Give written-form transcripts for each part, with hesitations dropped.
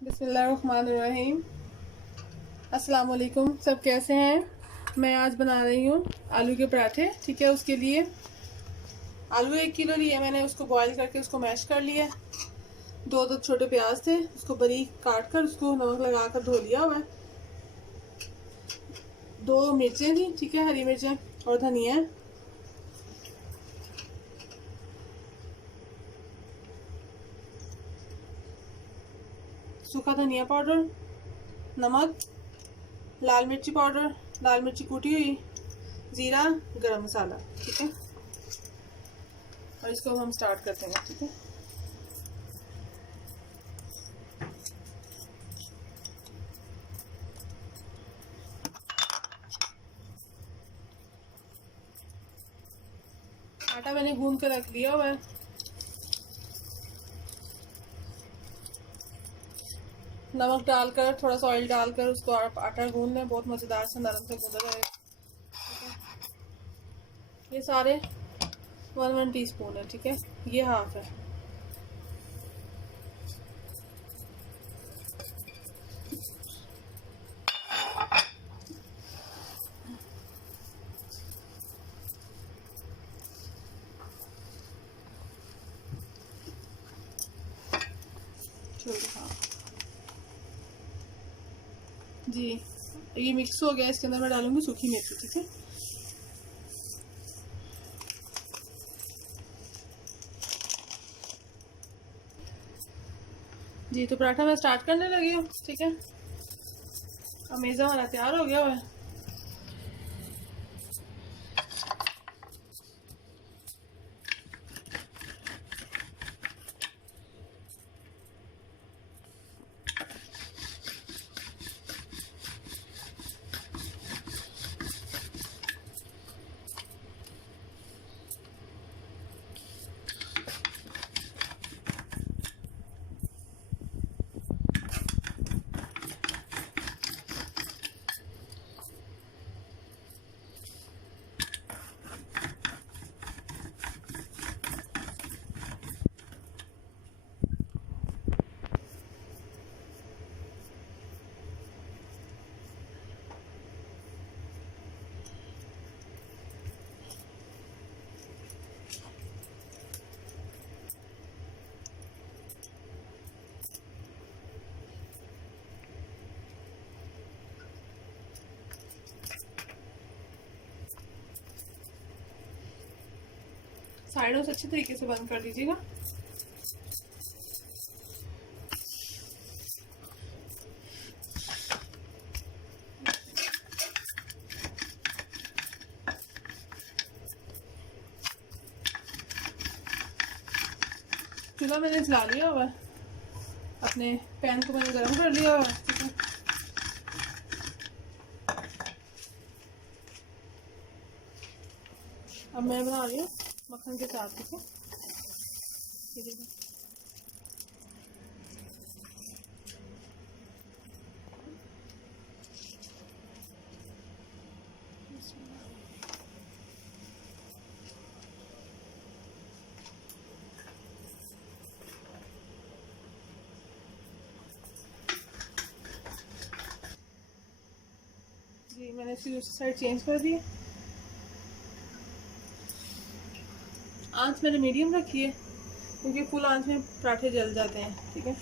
बिस्मिल्लाहिर्रहमानिर्रहीम। अस्सलाम वालेकुम। सब कैसे हैं? मैं आज बना रही हूँ आलू के पराठे। ठीक है, उसके लिए आलू 1 किलो लिए मैंने, उसको बॉईल करके उसको मैश कर लिया। दो छोटे प्याज थे, उसको बारीक काट कर उसको नमक लगा कर धो लिया हुआ है। 2 मिर्चें थी, ठीक है, हरी मिर्चें और धनिया। सूखा धनिया पाउडर, नमक, लाल मिर्ची पाउडर, लाल मिर्ची कूटी हुई, जीरा, गरम मसाला। ठीक है, और इसको हम स्टार्ट करते हैं। ठीक है, आटा मैंने गूंद कर रख लिया हुआ है। नमक डालकर, थोड़ा सा ऑयल डालकर उसको आटा गूंद लें, बहुत मज़ेदार से नरम से गूंदा जाए। ये सारे 1 टीस्पून है। ठीक है, ये हाफ है। हाँ जी, ये मिक्स हो गया। इसके अंदर मैं डालूंगी सूखी मिर्ची। ठीक है, जी, तो पराठा मैं स्टार्ट करने लगी हूँ। ठीक है, अमेज़ा वाला तैयार हो गया हुआ है। साइडों से अच्छी तरीके से बंद कर दीजिएगा। चूल्हा मैंने जला लिया हुआ है, अपने पैन को मैंने गर्म कर लिया हुआ है। ठीक है, अब मैं बना रही हूँ मक्खन के साथ। ठीक है, ये देखिए। जी, मैंने इसकी दूसरी साइड चेंज कर दी है। आंच मैंने मीडियम रखी है, क्योंकि फुल आंच में पराठे जल जाते हैं। ठीक है,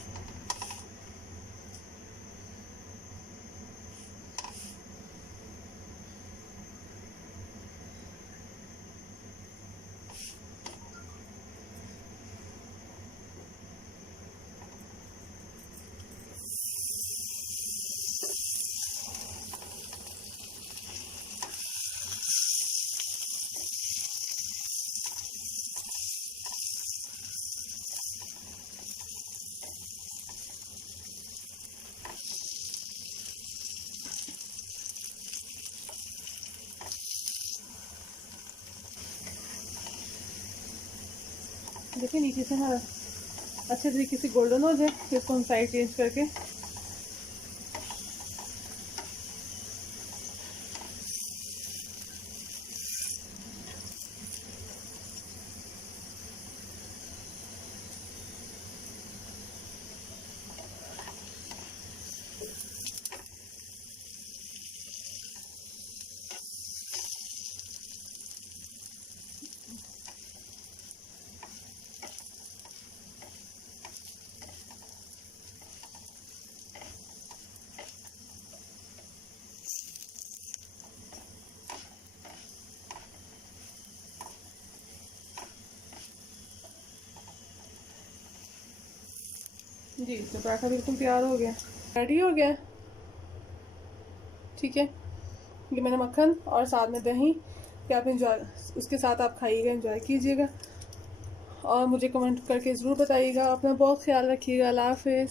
देखिए नीचे से हमारा अच्छे तरीके से गोल्डन हो जाए, फिर इसको हम साइड चेंज करके जी। तो पराठा बिल्कुल तैयार हो गया, रेडी हो गया। ठीक है, ये मैंने मक्खन और साथ में दही कि आप इंजॉय, उसके साथ आप खाइएगा, इंजॉय कीजिएगा और मुझे कमेंट करके ज़रूर बताइएगा। अपना बहुत ख्याल रखिएगा। अल्लाह हाफिज़।